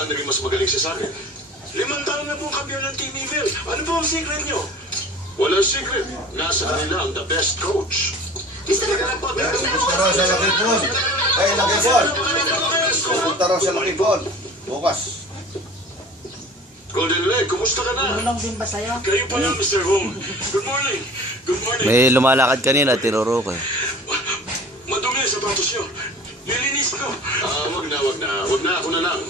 biglaan naging mas magaling siya sa akin. 5 taon na po ang kampiyon ng Team Evil. Ano po ang secret nyo? Walang secret. Nasa kanila ang the best coach. Mr. Pupunta raw sa Lucky Ball. Ay, Lucky Ball. Pupunta raw sa Lucky Ball. Bukas. Golden Leg, kumusta ka na? Tulong din ba sa'yo? Kayo pa lang, Mr. Home. Good morning. Good morning. May lumalakad kanina, tinuro ko. Madumi ang sapatos nyo. Nilinis ko. Wag na. Wag na ako na lang.